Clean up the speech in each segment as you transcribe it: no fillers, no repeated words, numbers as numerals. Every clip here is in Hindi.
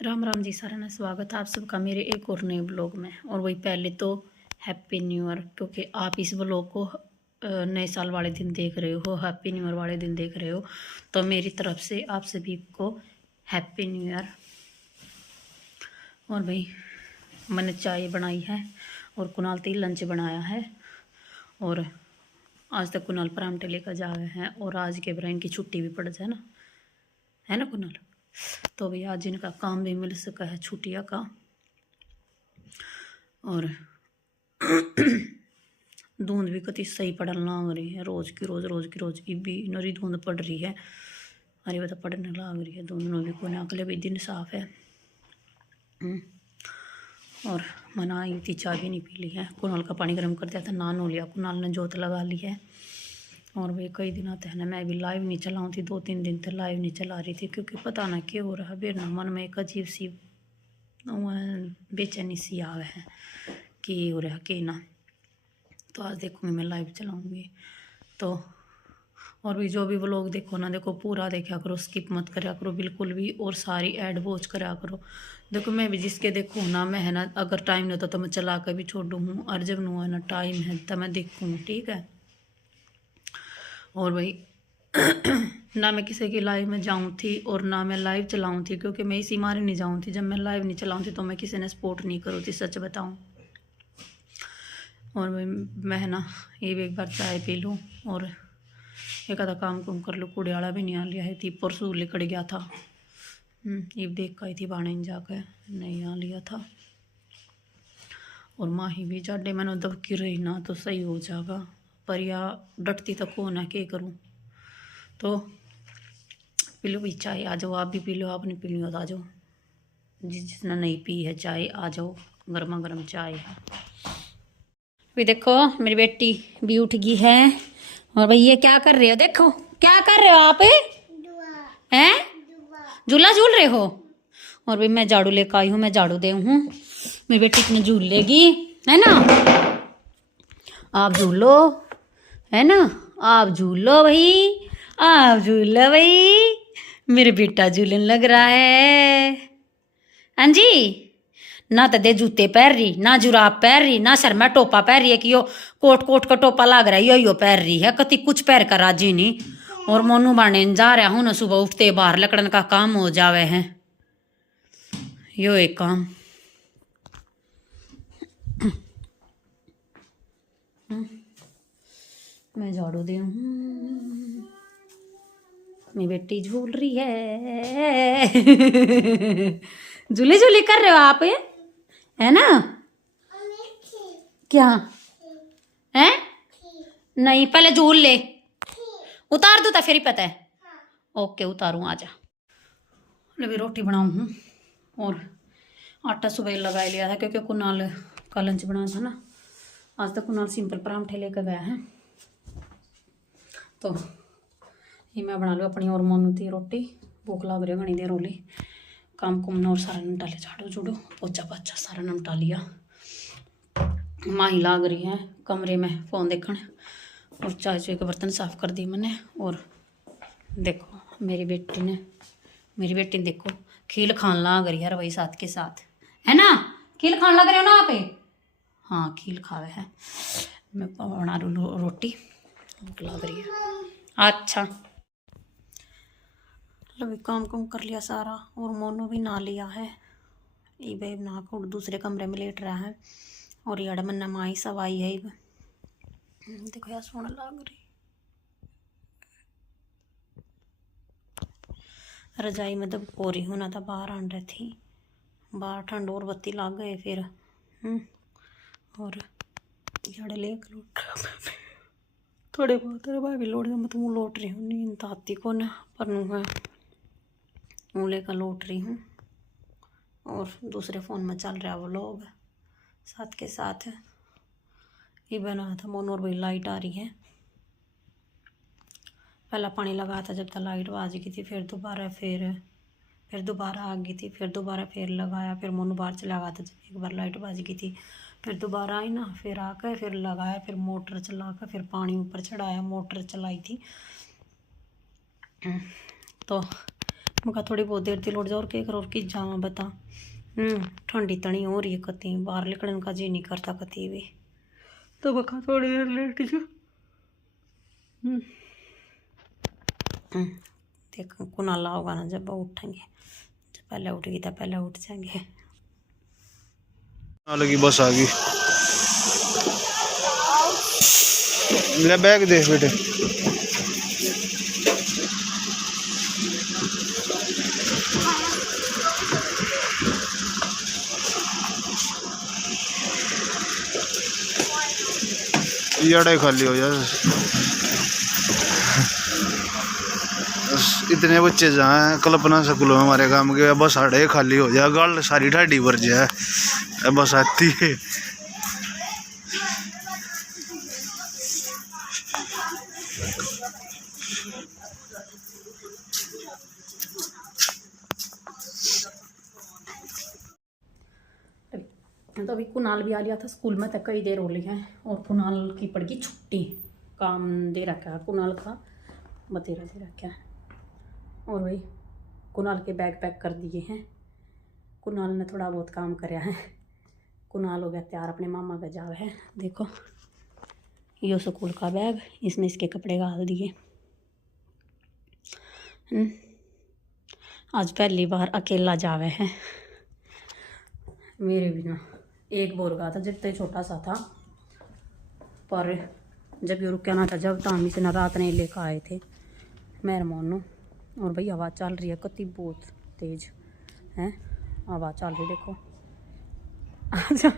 राम राम जी सारा ने स्वागत है आप सबका मेरे एक और नए ब्लॉग में। और वही पहले तो हैप्पी न्यू ईयर, क्योंकि आप इस ब्लॉग को नए साल वाले दिन देख रहे हो, हैप्पी न्यू ईयर वाले दिन देख रहे हो, तो मेरी तरफ से आप सभी को हैप्पी न्यू ईयर। और भाई मैंने चाय बनाई है और कुणाल ती लंच बनाया है। और आज तक कुणाल परामठे लेकर जा रहे हैं और आज के ब्राइन की छुट्टी भी पड़ जाए ना, है ना कुणाल। तो भैया आज इनका काम भी मिल सका है छुट्टियाँ का। और धुंध भी कति सही पड़न लाग रही है, रोज की रोज भी नरी धुंध पड़ रही है। अरे बता पड़ने लाग रही है धुंध नो भी को अगले भी दिन साफ है। और मना आई थी चाय भी नहीं पी ली है। कुणाल का पानी गर्म कर दिया था, नान हो लिया, कुणाल ने जोत लगा ली है। और वे कई दिन आते हैं ना, मैं भी लाइव नहीं चलाऊँ थी, 2-3 दिन तक लाइव नहीं चला रही थी, क्योंकि पता ना क्या हो रहा है। मेरे मन में एक अजीब सी बेचैनी सी आवे है कि हो रहा कि ना। तो आज देखूँगी मैं लाइव चलाऊँगी तो। और भी जो भी व्लॉग देखो ना, देखो पूरा देखा करो, स्किप मत करा करो बिल्कुल भी, और सारी ऐड वॉच करा करो। देखो मैं भी जिसके देखूँ ना, मैं है ना, अगर टाइम नहीं होता तो मैं चला कर भी छोड़ू हूँ, और जब नु है ना टाइम है तो मैं देखूँ, ठीक है। और भाई ना मैं किसी की लाइव में जाऊँ थी और ना मैं लाइव चलाऊँ थी, क्योंकि मैं इसी मारे नहीं जाऊँ थी। जब मैं लाइव नहीं चलाऊँ थी तो मैं किसी ने सपोर्ट नहीं करूँ थी, सच बताऊँ। और भाई मैं ना ये भी एक बार चाय पी लूँ और एक आधा काम कुम कर लूँ। कुड़ियाला भी नहीं आ लिया है थी, परसों लिकड़ गया था। ये देख का आई थी बाणे जाकर, नहीं आ लिया था। और माही भी जाडे मैंने दबकी रही ना तो सही हो जाएगा, पर या डटती तो कौन है, क्या करूँ। तो पी लो भी चाय, आ जाओ आप भी पी लो, आपने पी लो तो आ जाओ, जिसने नहीं पी है चाय आ जाओ, गर्मा गर्म चाय है। भी देखो मेरी बेटी भी उठ गई है। और भाई ये क्या कर रहे हो, देखो क्या कर रहे हो आप, हैं झूला झूल रहे हो। और भाई मैं झाड़ू लेकर आई हूँ, मैं झाड़ू दे हूँ, मेरी बेटी इतने झूल लेगी, है ना। आप झूलो, है ना, आप झूलो भाई, आप झूलो भाई, मेरे बेटा झूलन लग रहा है। हाँ जी, ना तो दे जूते पहन रही, ना जुराब पहन रही, ना सर में टोपा पहन रही है कि यो कोट कोट का टोपा लग रहा है, यो पहन रही है, कति कुछ पहन कर राजी नहीं। और मोनू बाने जा रहा हूँ ना, सुबह उठते बाहर लकड़न का काम हो जावे है, यो एक काम। मैं झाड़ू दे हूँ, मेरी बेटी झूल रही है। झूले झूले कर रहे हो आप, है ना। क्या है, नहीं पहले झूल ले, उतार दो तो फिर ही पता है। ओके उतारूँ, आ जा। अभी रोटी बनाऊँ हूँ और आटा सुबह लगा लिया था, क्योंकि कुणाल का लंच बनाया था ना। आज तक कुणाल सिंपल परांठे लेकर गया है, तो ये मैं बना लूँ अपनी। और मोनू थी रोटी, भूख लग रही है घनी देर होली, काम कुम और सारा निपटा लिया, झाड़ू झूड़ू पोचा पाचा सारा निपटा लिया। माही लाग रही है कमरे में फ़ोन देखने, और चाय चुई के बर्तन साफ कर दी मैंने। और देखो मेरी बेटी ने देखो खील खान लाग रही है रवई साथ के साथ, है ना। खील खान लग रहे हो ना आप, हाँ खील खावे है। मैं बना लूँ रोटी, भूख लग रही है। अच्छा लो काम कुम कर लिया सारा, और मोनू भी नहा लिया है, ये बेब नहा कर दूसरे कमरे में लेट रहा है। और यार मन्ना माई सब आई है, देखो यार सोना लग रही। रजाई में दब हो रही हूँ ना, तो बाहर आन रही थी, बाहर ठंड और बत्ती लग गए फिर। और जड़े ले थोड़े बहुत अरे भाई भी लोट मैं तो लौट रही हूँ, नींद तो आती को ना, पर नू है मुँह लेकर लौट रही हूँ। और दूसरे फ़ोन में चल रहा व्लॉग साथ के साथ, ये बना था मोनू। और भाई लाइट आ रही है, पहला पानी लगा था जब तक लाइट आ गई थी, फिर दोबारा आ गई थी, फिर दोबारा फिर लगाया, फिर मोनू बाहर चला गया था जब एक बार लाइट बाज गई थी, फिर दोबारा आई ना, फिर आकर फिर लगाया, फिर मोटर चला कर फिर पानी ऊपर चढ़ाया, मोटर चलाई थी। तो मैं थोड़ी बहुत देर दिल उठ जाओ और क्या करो और कि जावा बता। ठंडी तनी हो रही है, कती बाहर निकलने का जी नहीं करता कती भी, तो बखा थोड़ी देर लेट जो। देख कुनाला होगा ना जब उठेंगे, जब पहले उठेगी तब पहले उठ जाएंगे। लगी बस आ गई, ले बैग दे बेटे। याड़ा खाली हो जाए, इतने बच्चे जहाँ कल्पना स्कूलों में हमारे काम के, बस साढ़े खाली हो जाए, गल सारी ढाडी भर जाए, बस आती है। तो अभी कुणाल भी आ लिया था स्कूल में, तक कई देर हो रही है और कुणाल की पड़ गई छुट्टी, काम दे रखा है कुणाल का, बतेरा दे रखा है। और वही कुणाल के बैग पैक कर दिए हैं, कुणाल ने थोड़ा बहुत काम कराया है। कुणाल हो गया तैयार, अपने मामा का जाव है। देखो यो स्कूल का बैग, इसमें इसके कपड़े डाल दिए। आज पहली बार अकेला जावे है मेरे बिना। एक बोर गया था जितना छोटा सा था, पर जब ये रुकया ना था, जब तामी से ना रात नहीं लेकर आए थे मेरे मोनू। और भाई आवाज़ चल रही है कति बहुत तेज है, आवाज़ चल रही देखो। आजा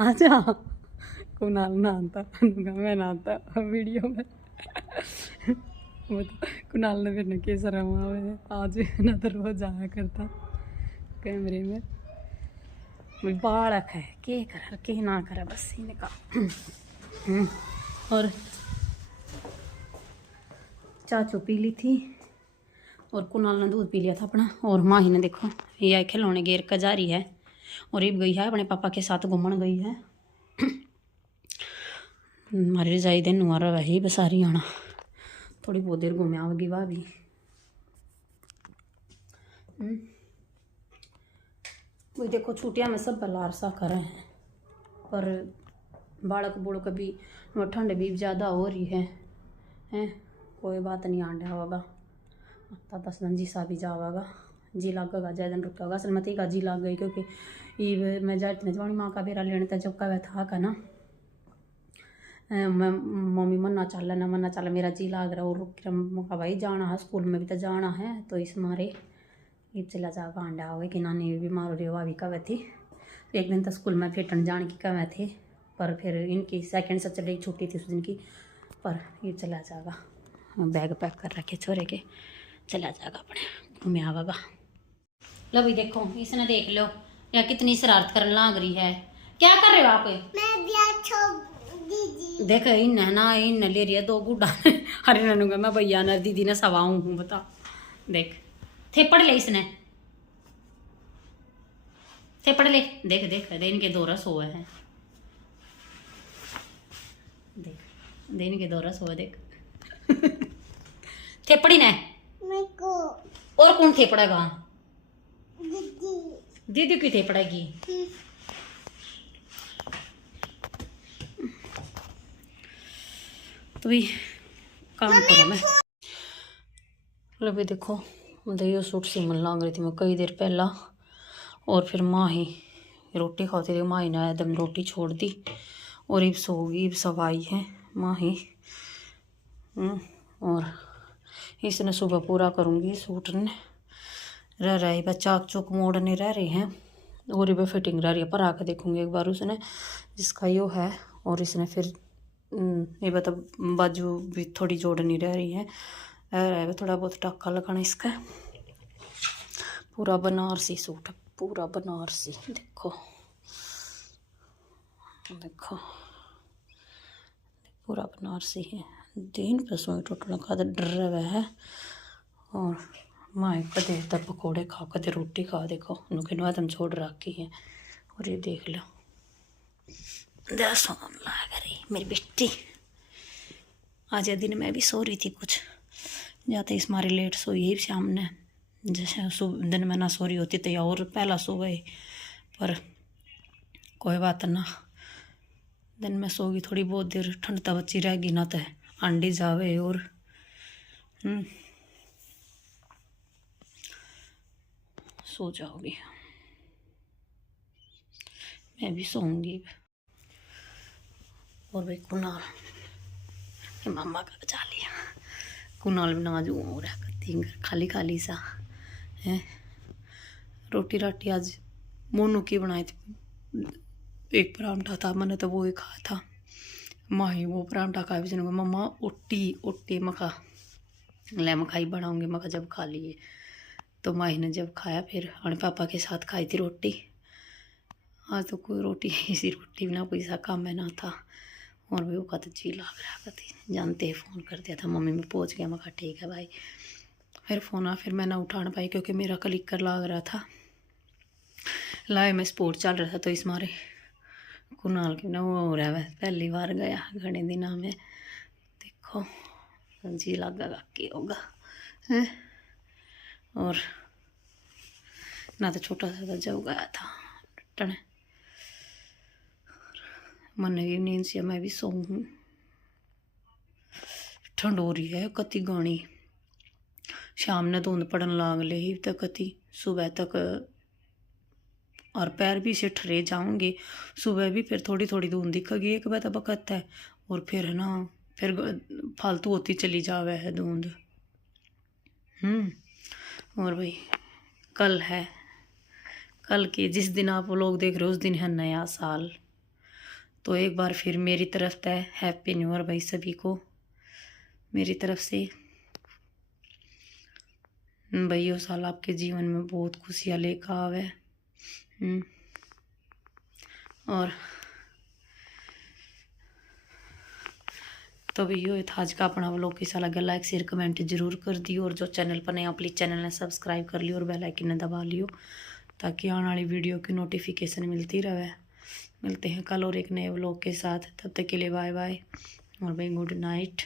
आजा, कुणाल नहाता, मैं नहाता वीडियो में। वो तो कुणाल ने फिर न के शर्मा हुए आज ना, तो रोज आया करता कैमरे में। बालक है के कर के ना करे बस इनका। और चाचू पी ली थी और कुणाल ने दूध पी लिया था अपना। और माही ने देखो ये खिलौने गेर का जा रही है, और ये गई है अपने पापा के साथ घूमने गई है। हमारी रजाई दिन नुआरा वही बसारी आना, थोड़ी बहुत देर घूमे आओगी वह भी। वही देखो छुट्टियाँ में सब बलार सा कर रहे हैं, पर बालक बूढ़ कभी ठंड भी ज़्यादा हो रही है कोई बात नहीं, आंडा होगा 10 दिन जी सा भी जावागा, जी लगेगा ज्यादा दिन रुकेगा। असल में का जी लग गई, क्योंकि ये मैं जाती जवानी माँ का बेरा लेने जब का वह था का ना, मैं मम्मी मन्ना चल ना मन्ना चल, मेरा जी लाग रहा और रुक का भाई जाना है स्कूल में भी तो जाना है, तो इस मारे ये चला जाएगा अंडा हो कि नानी बीमार हो रही हो भी कवे थी। एक दिन तो स्कूल में फिटन जाने की कवे थे, पर फिर इनकी सेकंड सैटरडे की छुट्टी थी उस दिन की, पर ये चला जाएगा। बैग पैक कर रखे छोरे के, चला जाएगा अपने घूमे आवेगा। लो भाई देखो इसने देख लो या कितनी शरारत करने लाग रही है। क्या कर रहे हो आप? देख इन ना इन ले रही है 2 गुड्डा। अरे ननू का मैं भैया न दीदी ने सवाऊँ हूँ, बता देख थेपड़ ले इसने, थेपड़ ले, देख देख दे इनके 2 रस हुए हैं, देख दे इनके 2 रस हुए देख। थेपड़ी ने और कौन थेपड़ेगा? दीदी की थेपड़ेगी। तो भी काम करो मैं। लो भी देखो दही सूट सिमन लाग रही थी मैं कई देर पहला, और फिर माँ ही रोटी खाती रही, माँ ही ने एकदम रोटी छोड़ दी और इब सो गई, इब सवाई है माँ ही। और इसने सुबह पूरा करूँगी सूट ने रह रही है, चाक चुक मोड़ने रह रही हैं और ये फिटिंग रह रही है, पर आकर देखूँगी एक बार उसने जिसका यो है। और इसने फिर ये बता बाजू भी थोड़ी जोड़नी रह रही है, थोड़ा बहुत टाका लगाना इसका। पूरा बनारसी सूट है, पूरा बनारसी। देखो देखो पूरा बनारसी है, दिन पर सोई टूटने का डर हुआ है। और माए कदे तब पकौड़े खा कदे रोटी खा, देखो नुके नुआदम छोड़ रखी है। और ये देख लो सोन लग रही मेरी बेटी। आज दिन मैं भी सो रही थी कुछ, जाते इस मारे लेट सोई है शाम ने। जैसे सुबह दिन में ना सो रही होती तो या और पहला सो गए, पर कोई बात ना, दिन में सोगी थोड़ी बहुत देर, ठंड तो बची रहेगी ना, तो अंडी जावे और सो जाओगी। मैं भी सोऊंगी। और भाई कुनाल ये मामा का बचा लिया, कुनाल भी ना जो हो रहा करती खाली खाली सा है। रोटी राटी आज मोनू की बनाई थी, एक परांठा था, मैंने तो वो ही खाया था। माही वो परांठा खाया भी, मम्मा उट्टी उट्टी मखा ले मखाई बनाऊंगी, मखा जब खा लिए। तो माही ने जब खाया फिर और पापा के साथ खाई थी रोटी। आज तो कोई रोटी इसी रोटी बिना कोई सा काम में ना था। और भी वो कहते जी लाग रहा थी, जानते ही फ़ोन कर दिया था, मम्मी में पहुंच गया। मैं कहा ठीक है भाई। फिर फ़ोन आ, फिर मैं ना उठा ना पाई क्योंकि मेरा क्लिक कर लाग रहा था, लाइव में स्पोर्ट चल रहा था। तो इस मारे कुनाल की ना वो हो रहा है, पहली बार गया घने दिन में, देखो जी लगा के होगा है। और ना तो छोटा सा था जब गया था टने, मन भी नींद से मैं भी सोऊं। ठंड हो रही है कति गानी, शाम ने धुंध पड़न लाग ले ही तक कति, सुबह तक और पैर भी से ठरे जाऊंगे। सुबह भी फिर थोड़ी थोड़ी धुंध दिखेगी एक बता बकत है, और फिर है ना फिर फालतू होती चली जावे है धुंध। और भाई कल है, कल की जिस दिन आप लोग देख रहे हो उस दिन है नया साल। तो एक बार फिर मेरी तरफ से हैप्पी न्यू ईयर भाई सभी को, मेरी तरफ से। भाई ये साल आपके जीवन में बहुत खुशियाँ लेकर आवे। और तो भैया ये था आज का अपना व्लॉग। कैसा लगा लाइक शेयर कमेंट जरूर कर दियो, और जो चैनल पर नया प्लीज़ चैनल ने सब्सक्राइब कर लियो और बेल आइकन ने दबा लियो, ताकि आने वाली वीडियो की नोटिफिकेशन मिलती रहे। मिलते हैं कल और एक नए व्लॉग के साथ, तब तक के लिए बाय बाय और भाई गुड नाइट।